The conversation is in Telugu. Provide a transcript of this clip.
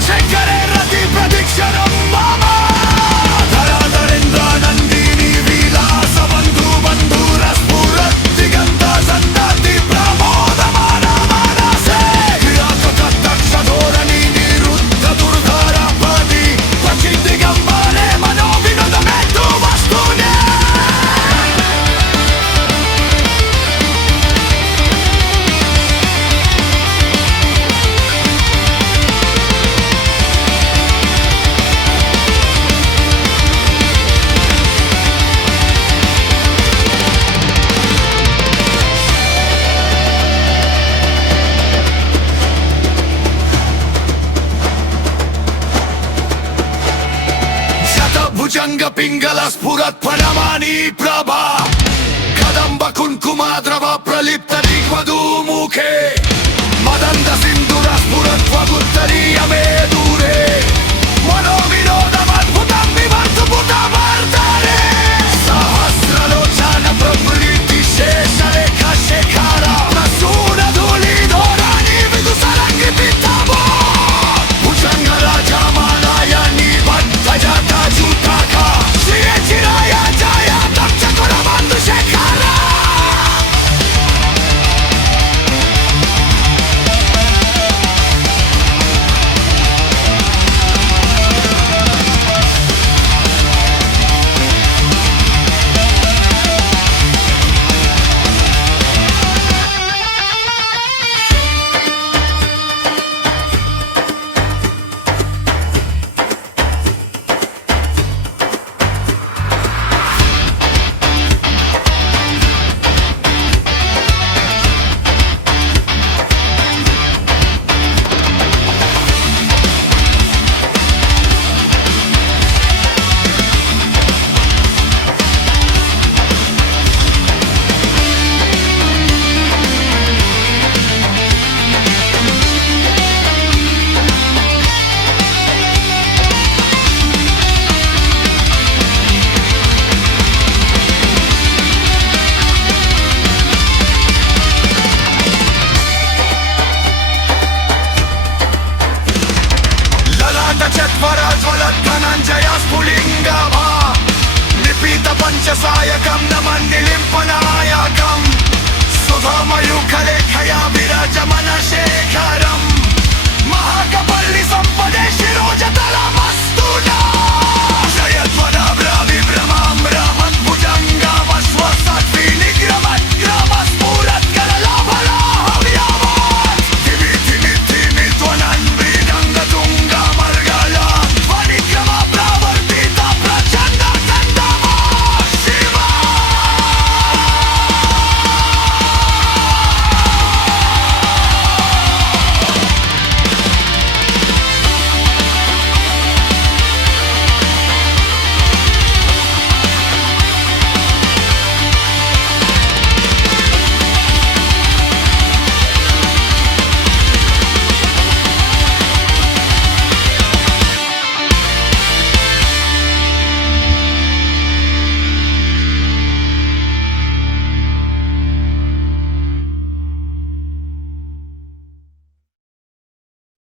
శంకరే రతి ప్రదీక్షణం మమ ధరాధరేంద్ర నందిని విలాస బంధు బంధుర స్ఫురత్ దిగంత సంతతి ప్రమోదమాన మనసే కిరాతక దక్ష ధోరణి నిరుద్ధ దుర్ధార పది పక్షి దిగంబరే మనో వినోద మేధు వస్తునే భుజంగ పింగళ స్ఫురత్ ఫణమాని ప్రభా కదంబ కుంకుమా ద్రవ ప్రలిప్త దిగ్వధూ ముఖే మదంద సింధుర స్ఫురత్ వగుత్తరీయమే దూరే మనో వినోదమద్భుతం వివర్ధుభుత వర్ధనే సహస్రలోచన ప్రవృత్తి శేషరేఖ శేఖర ప్రసూన ధూళి ధోరణి విదుసరంగి పిత్తమో భుజంగ రాజా మాలాయని బద్ధ జాత జూతాకా శ్రీ చిరాయ జయ దక్షకుల బంధు శేఖర ధనంజయ స్ఫులింగ నిపీత పంచసాయకం నమన్నిలింపనాయకం సుధామయుఖలేఖయా విరజమన శేఖరం